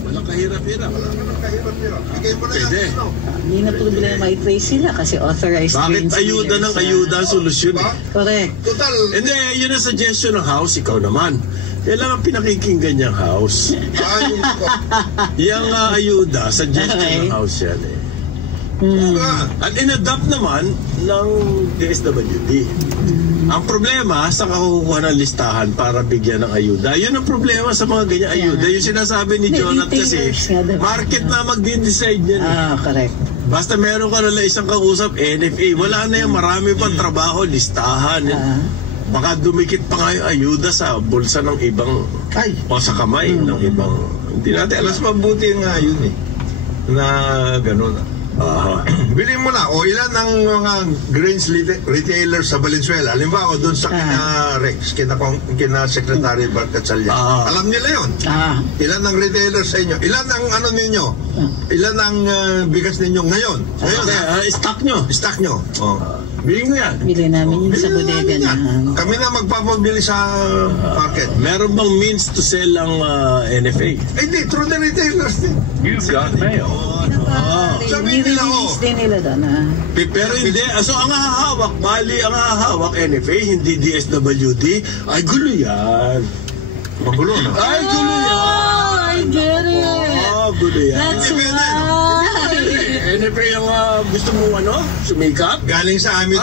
Walang kahirap-hirap. Bigay mo na yan. Hindi na problema i-trace sila kasi authorized. Bakit ayuda ng ayuda ang solusyon? Correct. Total. Hindi, yun ang suggestion ng House. Ikaw naman. Kailangan pinakikinggan niyang House. Yung ayuda, suggestion ng House yan eh. At in-adapt naman ng DSWD. Ang problema, sa kakukuha ng listahan para bigyan ng ayuda. Yun ang problema sa mga ganyan ayuda. Yung sinasabi ni Jonat kasi, market na magdi-decide yan. Correct. Basta meron ka na isang kausap, NFA. Wala na yan, marami pang trabaho, listahan. Baka dumikit pa nga yung ayuda sa bulsa ng ibang, o sa kamay ng ibang. Hindi natin, mas mabuti nga yun eh. Na gano'n. Bilhin mo na, ilan ang mga grains retailers sa Valenzuela? Halimbawa, doon sa kina Rex, kina Secretary Barcatsalya. Alam nila yun. Ilan ang retailers sa inyo? Ilan ang ano ninyo? Ilan ang bigas ninyo ngayon? Stock nyo. Stock nyo. Bilhin ko yan. Bilhin namin yun sa bodega na. Kami na magpapabili sa market. Meron bang means to sell ang NFA? Hindi, through the retailers din. You've got mail. Nirelease din nila doon. Pero hindi, so ang hahawak, bali ang hahawak NFA, hindi DSWD. Ay, gulo yan. Magulo na. Ay, gulo yan. I get it. Gulo yan. That's why. NFA ang gusto mo sumikap? Galing sa amin.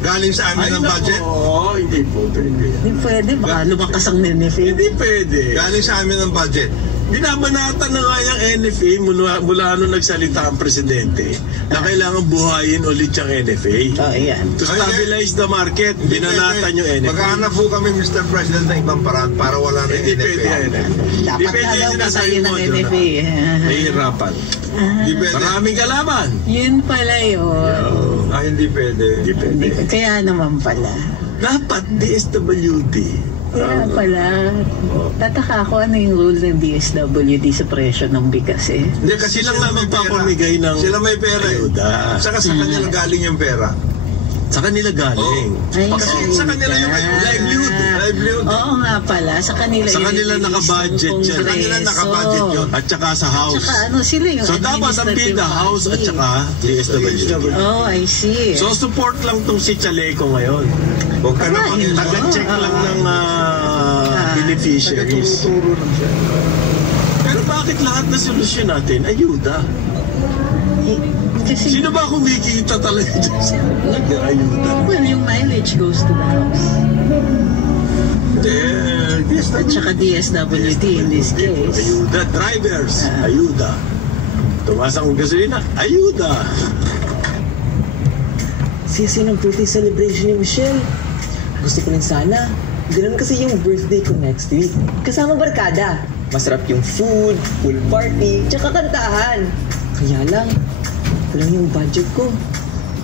Galing sa amin ang budget? Hindi po. Hindi pwede, baka lumakas ang NFA. Hindi pwede. Galing sa amin ang budget. Binabanatan na nga yung NFA mula nung nagsalita ang presidente na kailangan buhayin ulit yung NFA. To stabilize the market, binanatan yung NFA. Maghahanap po kami, Mr. President, ng ibang paraan para wala na yung NFA. Dapat na daw patayin ng NFA. Nahihirapan. Maraming kalaban. Yun pala yun. Hindi pwede. Kaya naman pala. Dapat DSWD. Kaya pala, tataka ako ano yung rule ng DSWD sa presyo ng bigas eh. Hindi, kasi lang naman papamigay ng sila may pera ayuda. Saka sa kanila galing yung pera. Sa kanila galing. Kasi sa kanila yung livelihood. Oo nga pala, sa kanila naka-budget yan. Sa kanila naka-budget yun. At saka sa House. Saka sila yung so dapat ang bida House at saka DSWD. Oh, I see. So support lang tong si Chaleco ngayon. Huwag ka na mag-check lang ng beneficiaries. Pero bakit lahat na solusyon natin ayuda? Sino ba kumikita talaga dyan sa ayuda? Well, yung mileage goes to the House. At saka DSWD in this case. Ayuda, drivers, ayuda. Tumaas ang gasolina, ayuda. Sisi ng birthday celebration ni Michelle. Gusto ko rin sana. Ganun kasi yung birthday ko next week. Kasama barkada. Masarap yung food, pool party, tsaka kantahan. Kaya lang, kulang yung budget ko.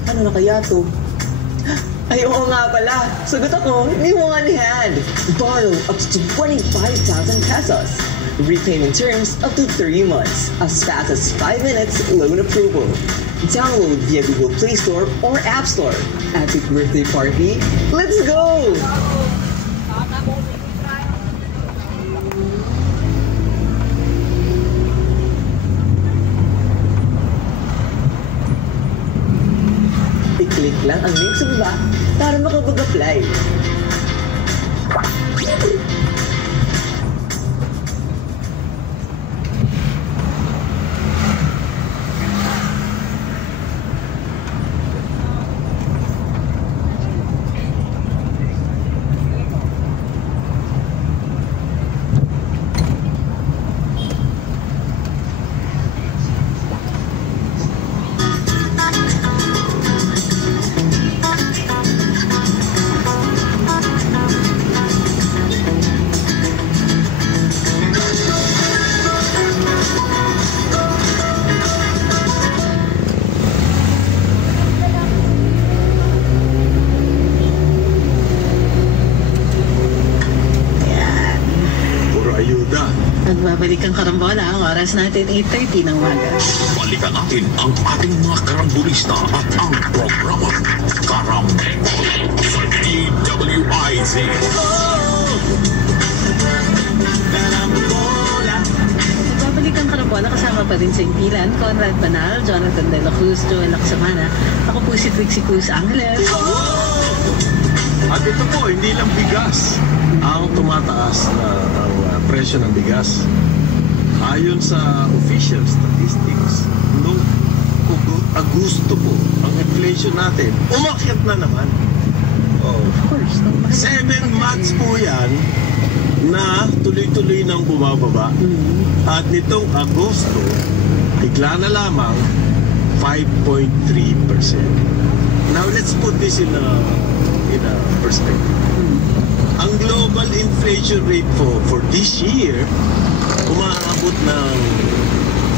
Ano na kaya to? Ay, oo nga pala. Sagot ako, hindi mo nga ni-hand. Borrow up to 25,000 pesos. Repayment terms up to 30 months. As fast as 5 minutes loan approval. Download via Google Play Store or App Store. Epic birthday party. Let's go! I-click lang ang link sa baba para makapag-apply. Nagbabalik ang karambola. Ang oras natin 8:30 ng umaga. Balikan natin ang ating mga karambulista at ang programa. Karapet sa DWIZ. Nagbabalik ang Karabola, kasama pa rin sa Impilan, Conrad Banal, Jonathan De La Cruz, Joel Lacsamana. Ako po si Trixie Cruz Angeles. At ito po, hindi lang bigas ang tumataas na ang presyo ng bigas. Ayon sa official statistics, noong Agosto po, ang inflation natin, umakyat na naman. Of course. 7 months po yan na tuloy-tuloy nang bumababa. At nitong Agosto, bigla na lamang 5.3%. Now let's put this in a perspective. Ang global inflation rate for this year, umaabot ng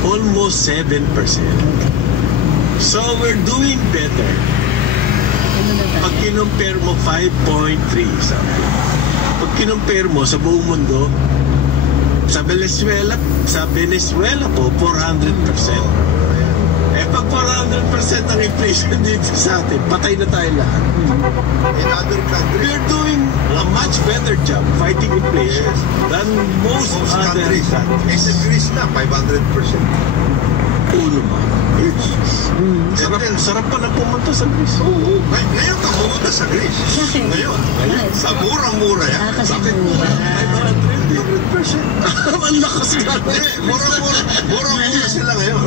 almost 7%. So we're doing better. Pag kinumpare mo 5.3 something. Pag kinumpare mo sa buong mundo, sa Venezuela po 400%. Eh pag 400% ang inflation dito sa atin, patay na tayo lahat. In other countries, We're doing a much better job fighting inflation than most other countries, countries. sa Greece na, 500%. Ulo man. Sarap pa na pumunta sa Greece. Oo. Ngayon ka pumunta sa Greece. Bakit? Ngayon. Sa murang-mura yan. Kasi Bakit mura. 500%. Ang lakas nga. Murang-mura sila ngayon.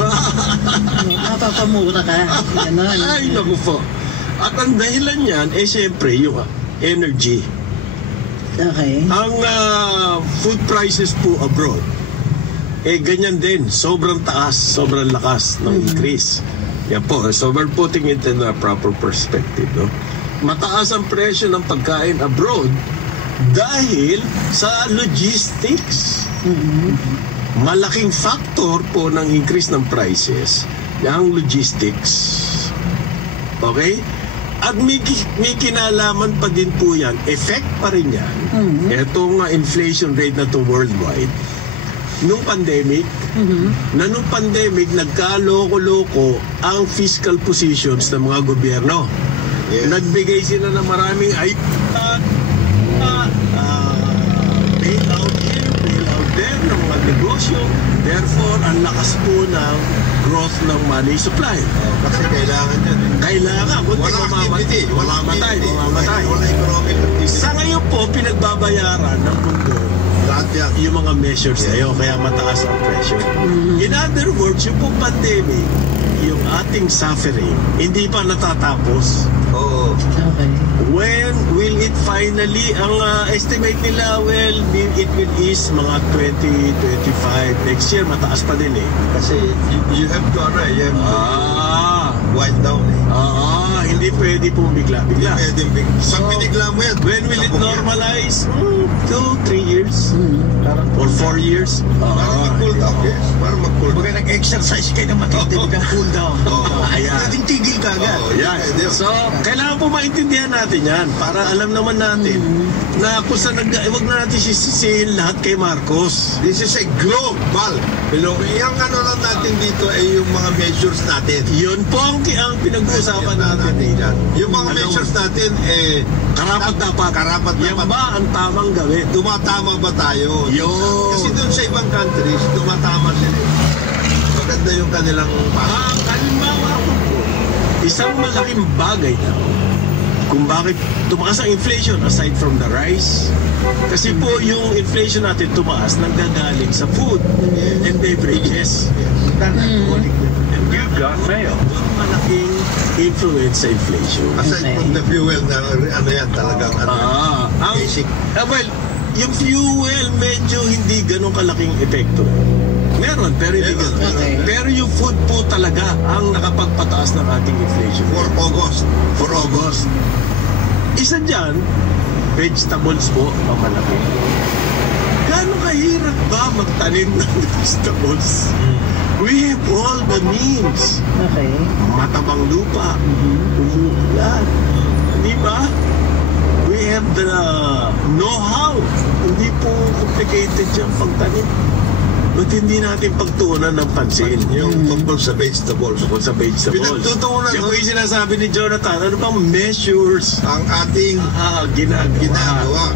Mapapamura ka. Ganon. Ay, naku po. At ang dahilan yan, siyempre, yung energy. Okay. Ang food prices po abroad, ganyan din. Sobrang taas, sobrang lakas ng increase. Yan po. So we're putting it in a proper perspective. No? Mataas ang presyo ng pagkain abroad dahil sa logistics. Malaking factor po ng increase ng prices, yung logistics. Okay? At may kinalaman pa din po yan. Effect pa rin yan. Itong inflation rate na to worldwide. Nung pandemic, nung pandemic, nagkaloko-loko ang fiscal positions ng mga gobyerno. Yes. Nagbigay sila ng maraming bailout here, bailout there ng mga negosyo. Therefore, ang lakas po ng growth ng money supply. Kasi kailangan yan eh. Kailangan, kung Walang activity. mamamatay. Walang economic activity. Sa ngayon po, pinagbabayaran ng mundo Lahat yan. yung mga measures na yun, kaya mataas ang pressure. In other words, yung pong pandemic, yung ating suffering, hindi pa natatapos. Oo. Okay. When will it finally, ang estimate nila, well, it will ease mga 2025. Next year, mataas pa din eh. Kasi you have to, you have to wind down eh. Hindi pwede pong bigla-bigla. Pwede pag binigla mo yan. When will it normalize? 2-3 years? Or 4 years? Para mag-cool down, yes. Para mag-cool down. Baga nag-exercise kayo na matindi biglang cool down. Ayan. Pwedeng tigil ka agad. Yan. So, kailangan po maintindihan natin yan para alam naman natin na kung saan huwag na natin sisisihin lahat kay Marcos. This is a global. Yung ano lang natin dito ay yung mga measures natin. Yun po ang pinag-uusapan natin. Yung mga measures natin, Karapat dapat. Yan ba ang tamang gawin? Tumatama ba tayo? Yun. Kasi doon sa ibang countries, tumatama sila. Maganda yung kanilang Halimbawa ko po, isang malaking bagay na kung bakit tumaas ang inflation aside from the rice. Kasi po yung inflation natin tumaas nanggagaling sa food and beverages. And you got mail. Malaking influence sa inflation. aside from the fuel na ano yan talagang Ang basic. Well, yung fuel medyo hindi ganun kalaking epekto. Meron, pero hindi ganun. Okay. Pero yung food po talaga ang nakapagpataas ng ating inflation. For August. Isa dyan, vegetables po ang malaki. Gano'ng kahirap ba magtanim ng vegetables? We have all the means. Okay. Matabang lupa, umuulan. Di ba? We have the know-how. Hindi po complicated yung pagtanim. ba't hindi natin pagtuunan ng pansin? Yung tungkol sa vegetables. Tungkol sa vegetables. Pinagtutuunan. Yan po yung sinasabi ni Jonathan. Ano bang measures Ang ating ginagawa.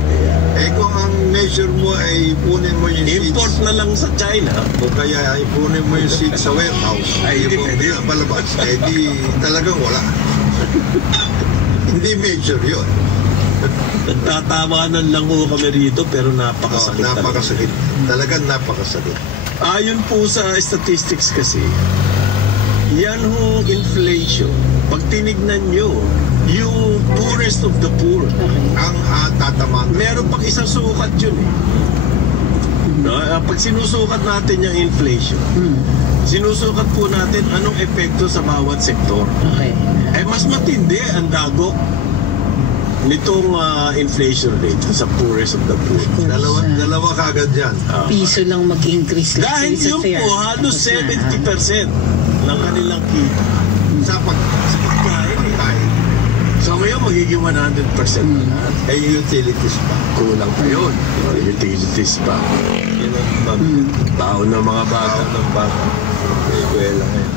Kung ang measure mo ay ipunin mo yung import seeds, na lang sa China. o kaya ipunin mo yung seeds sa warehouse, Ay, hindi yung pwede. palabas, di talagang wala. Hindi measure yun. Nagtatawanan lang ko kami rito pero napakasakit. Napakasakit. Talagang napakasakit. Ayon po sa statistics kasi, yan hong inflation. Pag tinignan nyo, yung poorest of the poor, Ang tatamaan. meron pang isang sukat yun eh. No? Pag sinusukat natin yung inflation, sinusukat po natin anong epekto sa bawat sektor. Okay. Mas matindi ang dagok nitong inflation rate sa poorest of the poor. Dalawa kagad yan. Piso lang mag-increase lang Dahil sa yun fare. po, halos 70% ng kanilang kita. Sa pagkain. So ngayon magiging 100% na lahat. Ay utilities pa. Kulang pa yun. Utilities pa. Yun ang Baon ng mga bata. tao ng bata. Eskwela ngayon.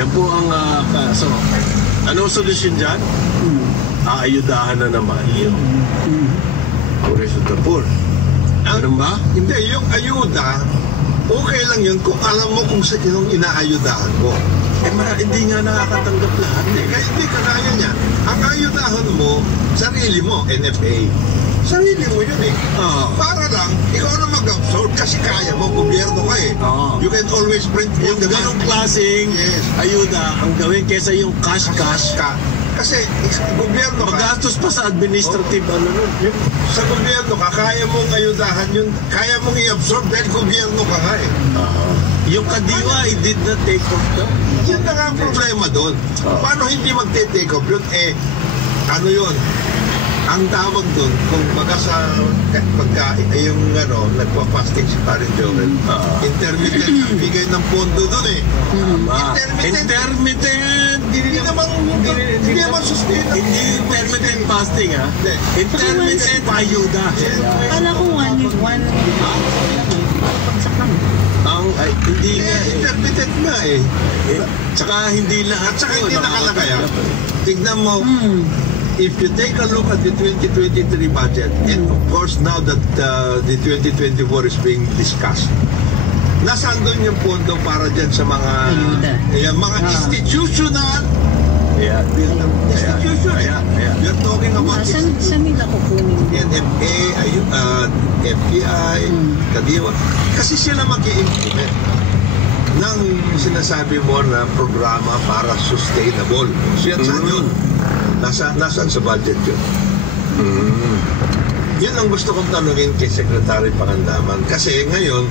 Yan po ang kaso. Anong solusyon dyan? Aayudahan na naman yung poorest of the poor. Ano ba? Hindi, yung ayuda, okay lang yun kung alam mo kung sa inong inaayudahan mo. Hindi nga nakakatanggap lahat eh. Kaya hindi kagaya niya. Ang ayudahan mo, sarili mo, NFA. Sarili mo yun eh. Para lang, ikaw na mag-absorb kasi kaya mo, gobyerno ka eh. Oo. You can always print Yung ganong klaseng Yes. ayuda ang gawin kesa yung cash ka. Kasi gobyerno ka. Magastos pa sa administrative ano nun. Sa gobyerno ka, kaya mong ayudahan yun, kaya mong i-absorb dahil gobyerno ka nga eh. Yung kadiwa, I did not take off them. Yan na nga ang problema doon. Paano hindi mag-take off yun? Ano yun? Ang tawag doon, kung baga sa pagkain, yung nagpa-fasting si Parin Joel, intermittent ang bigay ng pondo doon eh. Intermittent. Hindi naman sustainable. Hindi intermittent fasting ha. Hindi. Intermittent ayuda. Kala ko one pagsak lang. Hindi nga eh. Intermittent nga eh. Tsaka hindi lahat. At saka hindi nakalagay. Tignan mo, if you take a look at the 2023 budget, and of course now that the 2024 is being discussed, nasaan doon yung pondo para dyan sa mga mga institutional institution. You're talking about Saan nila kukunin? NFA, FPI, Kadiwa. Kasi sila mag-i-implement ng sinasabi mo na programa para sustainable. So yan saan yun? Nasaan sa budget yun? Yun ang gusto kong tanungin kay Secretary Pangandaman. Kasi ngayon,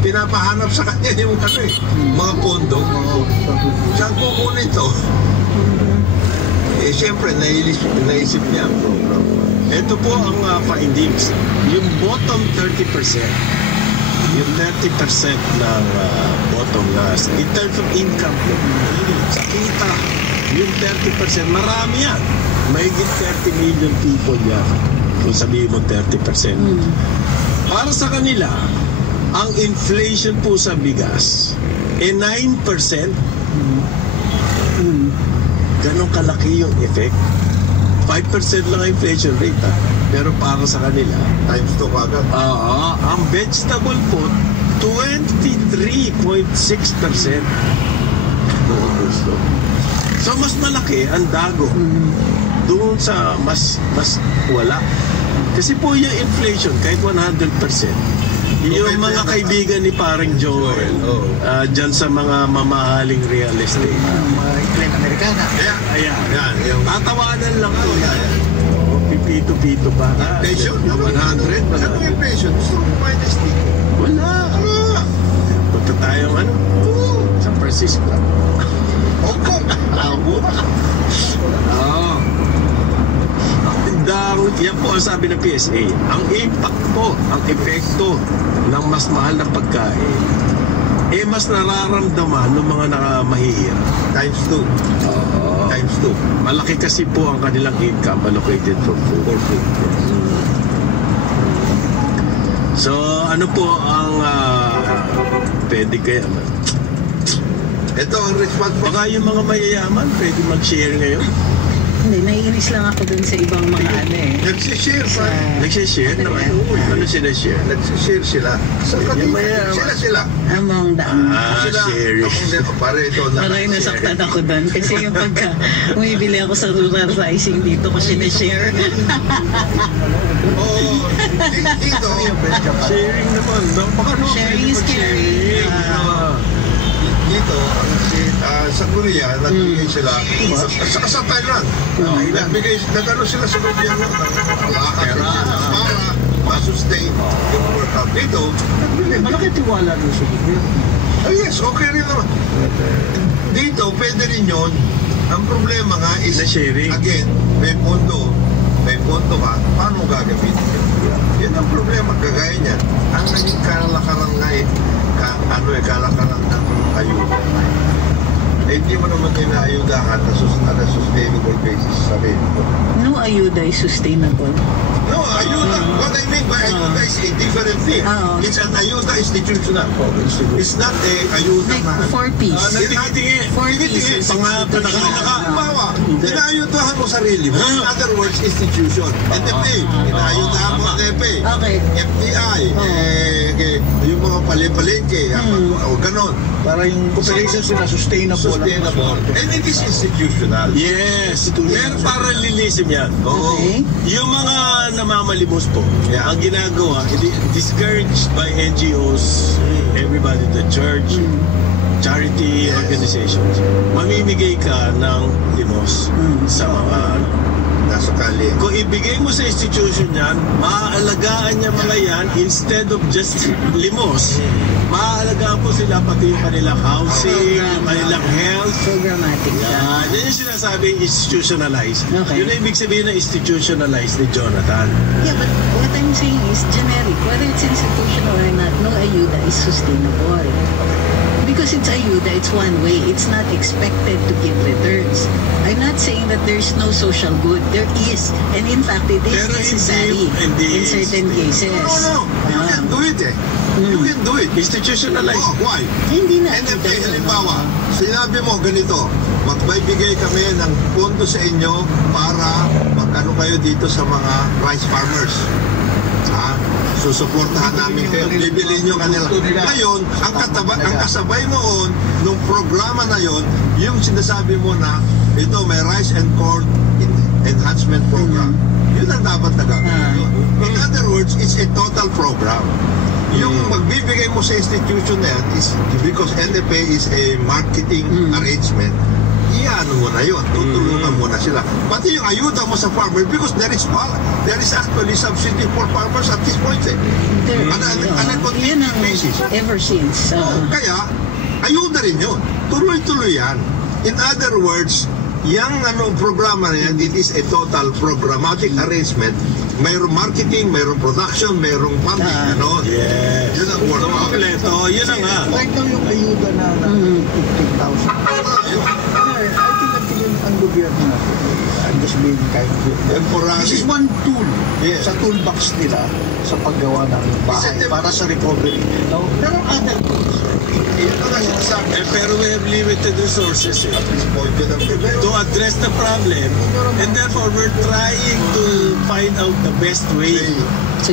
pinapahanap sa kanya yung mga pondo. Saan kukunin ito? Siyempre, naisip niya ang program. Ito po ang findings. Yung bottom 30%, yung 30% ng bottom in terms of income, sa kita, yung 30%, marami yan. Mahigit 30 million people yan. Kung sabihin mo 30%. Para sa kanila, ang inflation po sa bigas, 9%. Ganon kalaki yung effect. 5% lang ang inflation rate ha. Pero para sa kanila, times 2 kagad. ang vegetable po, 23.6%. So mas malaki ang dago doon sa mas wala. Kasi po yung inflation kahit 100%, yung mga kaibigan ni Paring Joel dyan sa mga mamahaling real estate, Mga Inclin Americana. Yan, yung tatawanan lang po yan. Pipito-pito pa. inflation. 100 pa na. Ano yung inflation? Gusto mo minus dito? Wala. Punta tayong San Francisco. Hong Kong. Yan po ang sabi ng PSA. Ang impact po, ang epekto ng mas mahal na pagkain, mas nararamdaman ng mga mahihirap. Times 2. Times 2. Malaki kasi po ang kanilang income allocated for food. So, ano po ang pwede kaya? Ito ang response. Baka yung mga mayayaman, pwede mag-share ngayon. Hindi, naiinis lang ako dun sa ibang mga ano eh. Nagsishare pa. Nagsishare naman. Ano sila-share? Nagsishare sila. Sa kanila, sila. Among the sharing. Para ito na. Parang nasaktan ako doon kasi yung pagka bumibili ako sa rural rising dito ko sinishare. Oo. Dito. Sharing naman. Baka naman Sharing is caring. Dito, sa Korea, nagbigay sila, sa Thailand, nagbigay, nagano sila sa gobyerno, para ma-sustain yung workout. Dito, nagbigay. Malaki tiwala doon sa gobyerno. Yes, okay rin naman. Dito, pwede rin yun. Ang problema nga is, again, may pondo ka, paano mo gagamitin yun? Yan ang problema, kagaya niyan. Ang naging kalakaran nga kalakaran ng ayuda. Hindi mo naman ayudahan na sustainable basis sa rin. No ayuda is sustainable. No, ayuda. What I mean by ayuda is a different thing. It's an ayuda institutional. It's not a ayuda Like na... 4 pieces. Nagtingi. 4 pieces. Halimbawa, inaayudahan mo sarili mo. In other words, institution. NFA. Inaayudahan mo NFA. Okay. FTI. Yung mga palipalengke. O ganon. Para yung operations sila sustainable. And it is institutional. Yes. Pero para lilisim yan. Okay. Yung mga namamalimos po, ang ginagawa, discouraged by NGOs, everybody, the church, charity organizations, mamimigay ka ng limos sa mga nasa kali. Kung ibigay mo sa institution yan, maaalagaan niya mga yan instead of just limos. Maaalagaan po sila pati yung kanilang housing, yung kanilang health. Programmatic. Yan yung sinasabing institutionalized. Okay. Yun ang ibig sabihin na institutionalized ni Jonathan. Yeah, but what I'm saying is generic. Whether it's institutional or not, no ayuda is sustainable. Because it's ayuda, it's one way. It's not expected to give returns. I'm not saying that there's no social good. There is. And in fact, it is necessary in certain cases. No. You can do it You can do it. Institutionalized. Why? Hindi na. NFA, halimbawa, sinabi mo ganito, magbibigay kami ng pondo sa inyo para mag-ano kayo dito sa mga rice farmers. Susuportahan namin kayo, bibili nyo kanila. Ngayon, ang kasabay noon, nung programa na yon, yung sinasabi mo na, ito may rice and corn enhancement program. Yun ang dapat na gagawin. In other words, it's a total program. Yung magbibigay mo sa institution na yan is because NFA is a marketing arrangement. Iyan mo na yun. Tutulungan mo na sila. Pati yung ayuda mo sa farmer because there is actually subsidy for farmers at this point. On a continuous basis. Ever since. Kaya, ayuda rin yun. Tuloy-tuloy yan. In other words, yung programa na yan, it is a total programmatic arrangement. Mayroong marketing, mayroong production, mayroong funding. Yes. Yun ang work. Kompleto. Yun ang nga. Right now yung ayuda na 15,000. Ang gobyerno natin. I'm just being kind of this is one tool sa toolbox nila sa paggawa ng bahay para sa recovery. No? Pero other tools. Pero we have limited resources to address the problem, and therefore we're trying to find out the best way to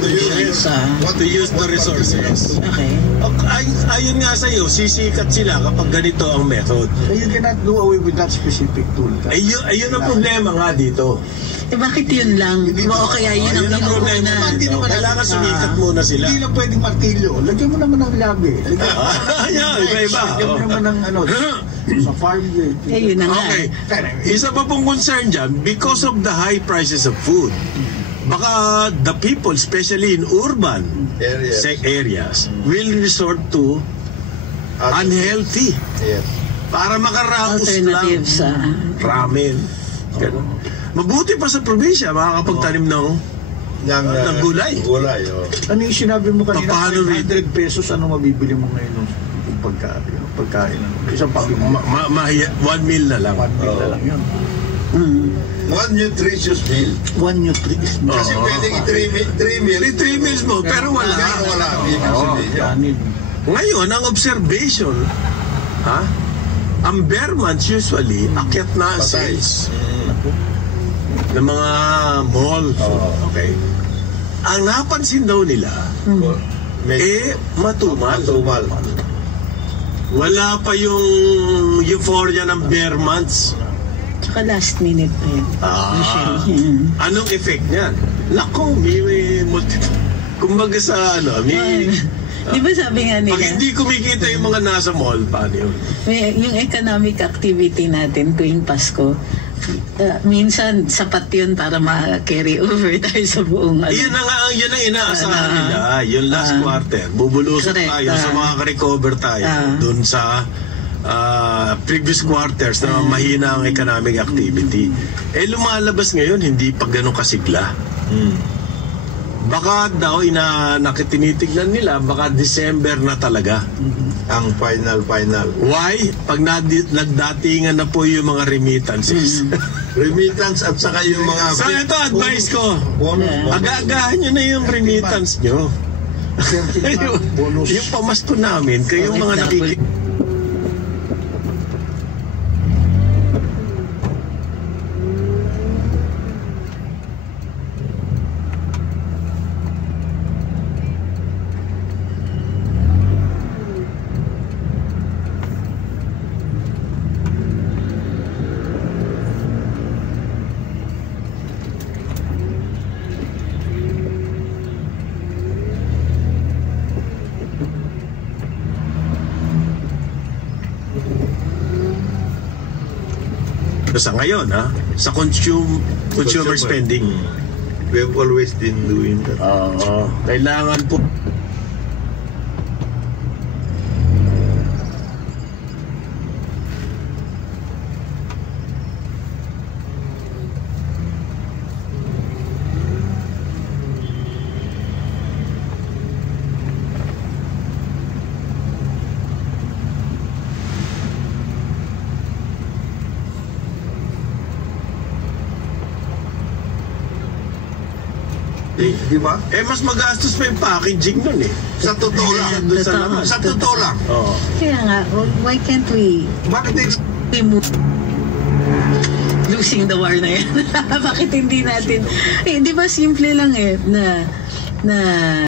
use the resources. Okay. Ayun nga sa'yo, sisikat sila kapag ganito ang method. So you cannot do away with that specific tool. Ayun ang problema nga dito. Bakit yun lang? O kaya yun ang problema. Kailangan sumikat muna sila. Hindi lang pwedeng martilyo. Lagyan mo naman ng labi. Iba-iba. Lagyan mo naman ng sa farm gate. Yun na nga. Okay. Isa pa pong concern dyan, because of the high prices of food, baka the people, especially in urban areas, will resort to unhealthy. Yes. Para makaraos lang. Ramen. Mabuti pa sa probinsya, makakapagtanim ng gulay. Ano yung sinabi mo kanina? 500 pesos, ano mabibili mo ngayon ng pagkain? Isang pabili. 1 meal na lang. 1 meal na lang yun. One nutritious meal. One nutritious. Kasi pwedeng 3 meals. 3 meals mo, pero wala. Pero wala. Ibig sabihin. Ngayon, ang observation, ang bear months usually, akyat na sales ng mga malls. Okay. Ang napansin daw nila, matumal. Wala pa yung euphoria ng bear months. Tsaka last minute pa yun. Anong effect niyan? Lako, may kumbaga sa di ba sabi nga nila? pag hindi kumikita yung mga nasa mall, paano yun? Yung economic activity natin tuwing Pasko, minsan sapat yun para ma-carry over tayo sa buong Yun ang inaasahan nila. Yung last quarter, bubulusok tayo sa makaka-recover tayo dun sa previous quarters na mahina ang economic activity. Lumalabas ngayon, hindi pa ganun kasigla. Baka daw, nakitinitignan nila, baka December na talaga. Ang final. Why? Pag nagdatingan na po yung mga remittances. Remittance at saka yung mga... So ito, advice ko. Aga-agahan nyo na yung remittance nyo. yung pamasko namin, kayong mga nakikita. Sa ngayon, sa consumer spending. We have always been doing that. Kailangan po di ba? mas magastos pa yung packaging nun Sa totoo lang. Sa totoo lang. Kaya nga, why can't we move losing the war na yan? Bakit hindi natin di ba simple lang na